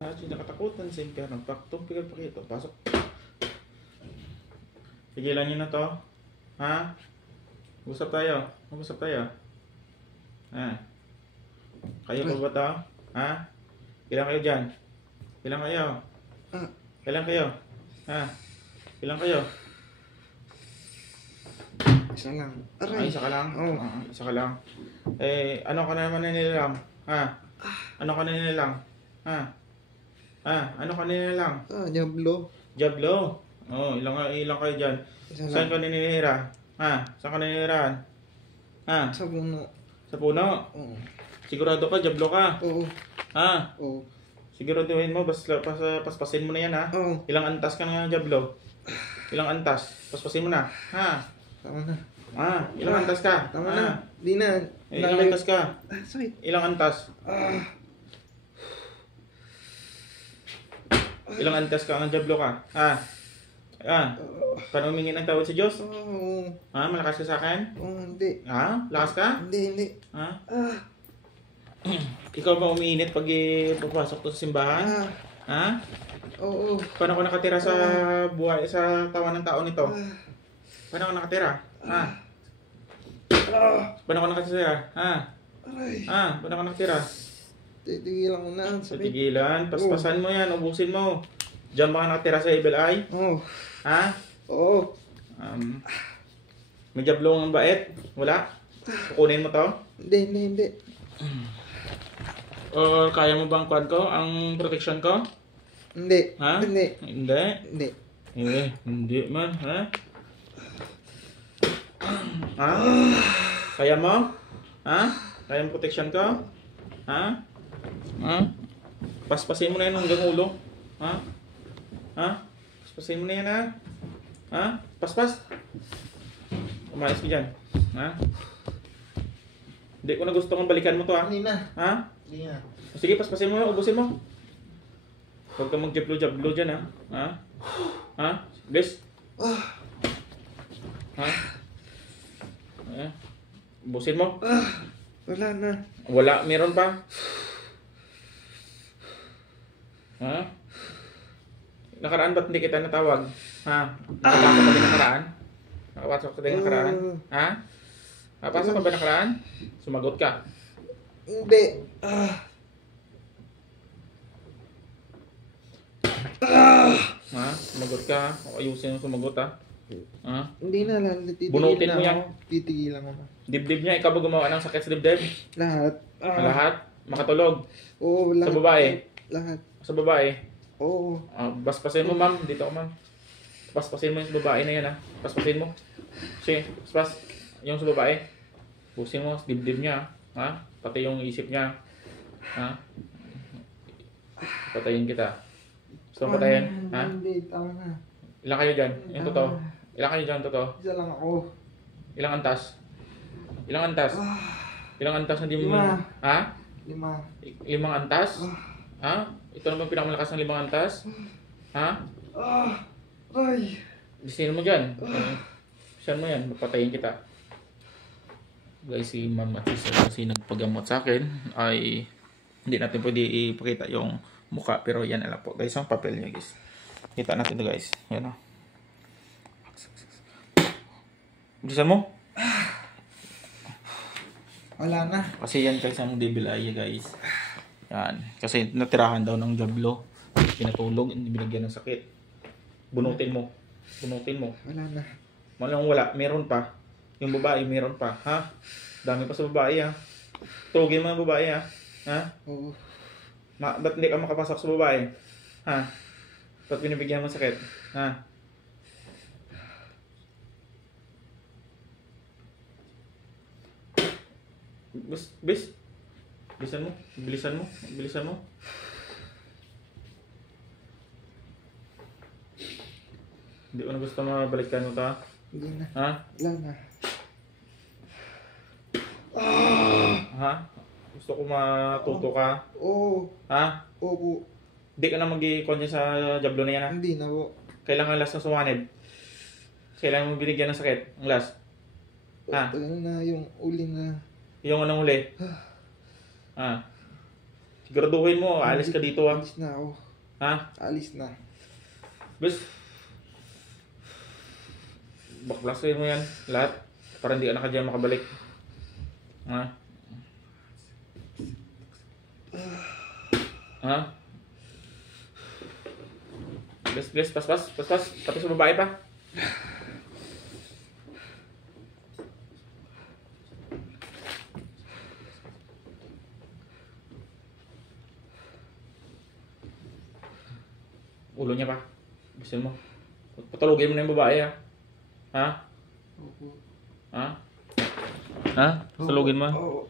Hindi nakatakutan sa impyerno. Paktong pikit-pikit. Pasok. Pigilan nyo na to. Ha? Usap tayo. Mag-usap tayo. Ha? Kayo pa ba to? Ha? Ilan kayo dyan? Ilan kayo? Ilan kayo? Ha? Ilan kayo? Isa lang. Ay, isa ka lang? Oo. Isa ka lang. Eh, ano ka na naman nanilang? Ha? Ano ka na nanilang? Ha? Ano ka nanilang? Diablo. Diablo? Oh, ilang kayo dyan? Isa Saan lang. ka naninira? Ha? Saan ka naninirahan? Ha? Sa puno. Sa puno? Oo. Sigurado ka, Diablo ka? Oo. Ha? Oo. Siguraduhin mo, paspasin mo na yan ha? Oo. Ilang antas ka na nga, Diablo? Ilang antas? Paspasin mo na. Ha? Tama na. Ilang antas ka? Tama na. Di na. Ilang antas ka? Sakit. Ilang antas? Ilang antas ka ng Diablo ka? Ha? Paano humingi ng tawad sa Diyos? Oo. Malakas ka sa akin? Oo, hindi. Lakas ka? Hindi. Ikaw ba umiinit pag papasok to sa simbahan? Oo. Paano ka nakatira sa buhay, sa tawa ng tao nito? Paano ka nakatira? Paano ka nakatira? Aray. Paano ka nakatira? Titigilan ko na. Sa Sakit. tigilan, paspasan mo yan, ubusin mo. Diyan ba ka nakatira sa Evil Eye? Oo. Oo. May Diablo ang bait? Wala? Kukunin mo to? Hindi. O kaya mo bang kuhan ko? Ang protection ko? Hindi. Hindi. Hindi. Hindi man, Kaya mo? Kaya mo protection ko? Paspasin mo na yan hanggang ulo. Paspasin mo na yan Paspas. Umayos ka dyan. Hindi ko na gusto kong balikan mo to Hindi na. Hindi na. Sige, paspasin mo, ubusin mo. Huwag kang mag-jablo-jablo dyan Please. Ubusin mo. Wala na. Wala, meron pa. Nakaraan ba't hindi kita natawag? Nakapasok ka din nakaraan? Nakapasok ka din nakaraan? Nakapasok ka ba nakaraan? Sumagot ka. Hindi. Sumagot ka. Ayusin mo sumagot Hindi na lang. Bunutin mo yan. Titigilan ko na. Dibdib niya, ikaw ba gumawa ng sakit sa dibdib? Lahat. Lahat? Makatulog? Oo, lahat. Sa babae? Lahat. Sa babae? Oo. Baspasin mo, ma'am. Dito ako, ma'am. Paspasin mo yung sa babae na yan, Paspasin mo. Sige, paspas. Yung sa babae. Pusin mo, dibdib niya, Pati yung isip niya. Patayin kita. Gusto mo patayin? Hindi, tama na. Ilan kayo dyan? Yung totoo. Ilan kayo dyan, totoo? Isa lang ako. Ilang antas? Ilang antas? Ilang antas na di mo... 5. 5 antas? Ito naman pinakamalakas ng 5 antas? Ay. Sino mo dyan? Saan mo yan? Mapatayin kita. Guys, si Ma'am at si Sir kasi nagpagamot sa akin ay hindi natin pwede ipakita yung mukha pero yan alam po guys ang papel niya guys. Kita natin ito guys. Yan Bilisan mo? Wala na. Kasi yan guys ang devil eye guys. Yan. Kasi natirahan daw ng Diablo. Pinatulog, hindi binigyan ng sakit. Bunutin mo. Wala na. Malang wala, meron pa. Yung babae, meron pa. Dami pa sa babae Tugin mo ang babae Oo. Ba't hindi ka makapasok sa babae? Ba't binibigyan mo sakit? Bilisan mo. Hindi ko na gusto mabalikan mo ta. Hindi na. Wala na. Gusto ko matuto ka. Oo. Opo. Hindi ka na mag-i-con sa Diablo na yan Hindi na po. Kailangan last na sumanib. Kailangan mo binigyan ng sakit. Ang last. Ano na yung uli na. Yung anong huli? Siguraduhin mo, alis ka dito ah. Alis na ako. Ha? Alis na. Bes, baklasin mo yan, lahat. Para hindi ka na dyan makabalik. Ha? Ha? Bes, pas. Pati sa babae pa. Ulo niya pa. Gusto mo. Patulugin mo na yung babae ha. Ha? Opo. Ha? Ha? Patulugin mo. Oo.